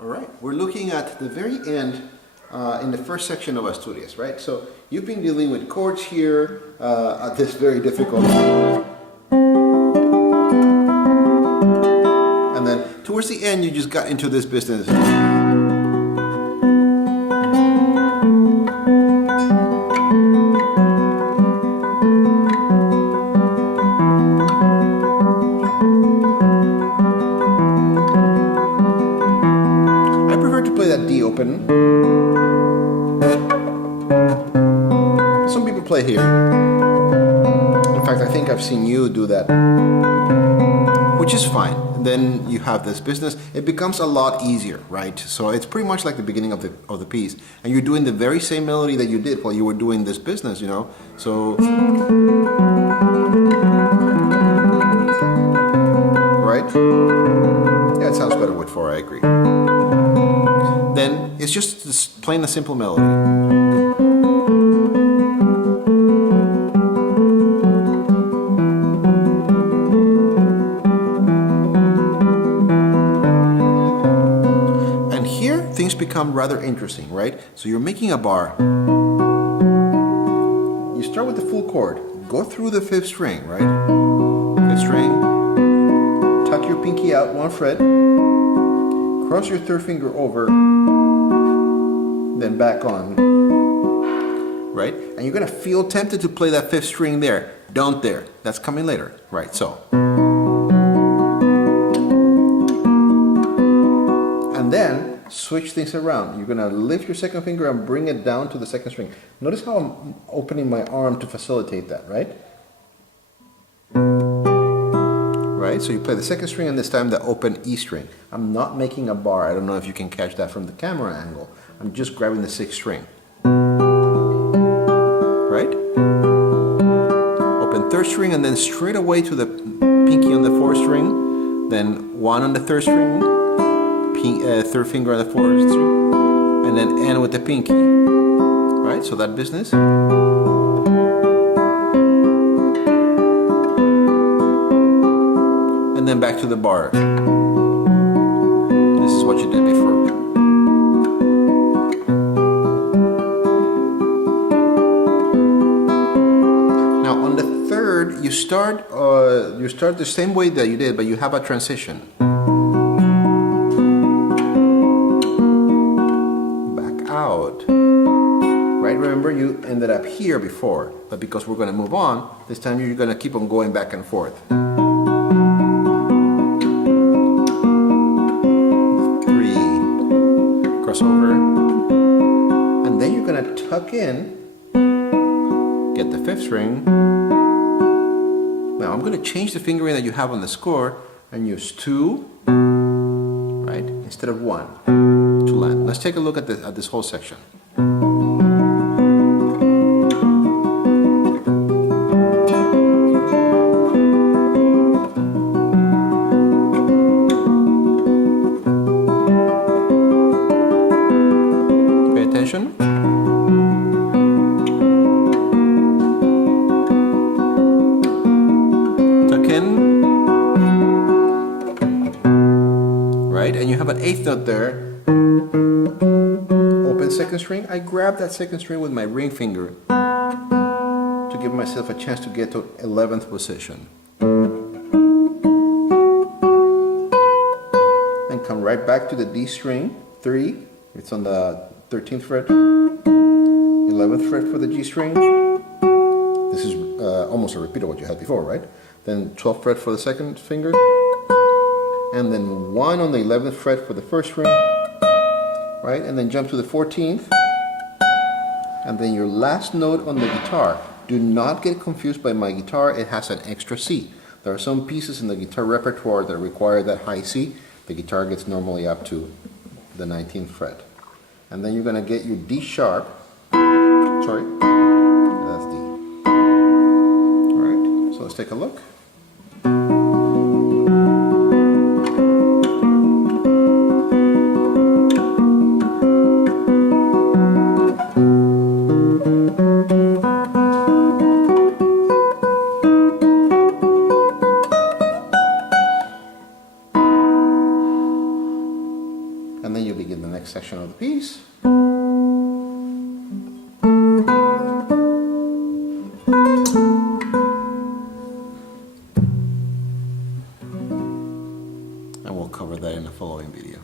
All right, we're looking at the very end in the first section of Asturias, right? So you've been dealing with chords here at this very difficult, and then towards the end you just got into this business. Some people play here. In fact, I think I've seen you do that, which is fine. And then you have this business. It becomes a lot easier, right? So it's pretty much like the beginning of the piece, and you're doing the very same melody that you did while you were doing this business, you know. So right? Yeah, it sounds better with 4. I agree. Then it's just plain a simple melody. And here things become rather interesting, right? So you're making a bar. You start with the full chord. Go through the 5th string, right? 5th string. Tuck your pinky out 1 fret. Cross your 3rd finger over, then back on, right? And you're gonna feel tempted to play that 5th string there. Don't dare. That's coming later, right? So, and then switch things around. You're gonna lift your 2nd finger and bring it down to the 2nd string. Notice how I'm opening my arm to facilitate that, right? Right? So you play the 2nd string and this time the open E string. I'm not making a bar. I don't know if you can catch that from the camera angle. I'm just grabbing the 6th string. Right? Open 3rd string and then straight away to the pinky on the 4th string. Then 1 on the 3rd string. 3rd finger on the 4th string. And then end with the pinky. Right? So that business. And then back to the bar. This is what you did before. Now on the 3rd, you start the same way that you did, but you have a transition. Back out. Right? Remember, you ended up here before, but because we're going to move on, this time you're going to keep on going back and forth. Over, and then you're going to tuck in, get the 5th string. Now I'm going to change the fingering that you have on the score and use 2, right, instead of 1 to land. Let's take a look at this whole section. Tuck in, right, and you have an 8th note there. Open 2nd string. I grab that 2nd string with my ring finger to give myself a chance to get to 11th position. Then come right back to the D string, 3. It's on the 13th fret. 11th fret for the G string. This is almost a repeat of what you had before, right? Then 12th fret for the 2nd finger. And then 1 on the 11th fret for the 1st string. Right? And then jump to the 14th. And then your last note on the guitar. Do not get confused by my guitar. It has an extra C. There are some pieces in the guitar repertoire that require that high C. The guitar gets normally up to the 19th fret. And then you're going to get your D sharp. Sorry, that's D. Alright, so let's take a look. And then you begin the next section of the piece. And we'll cover that in the following video.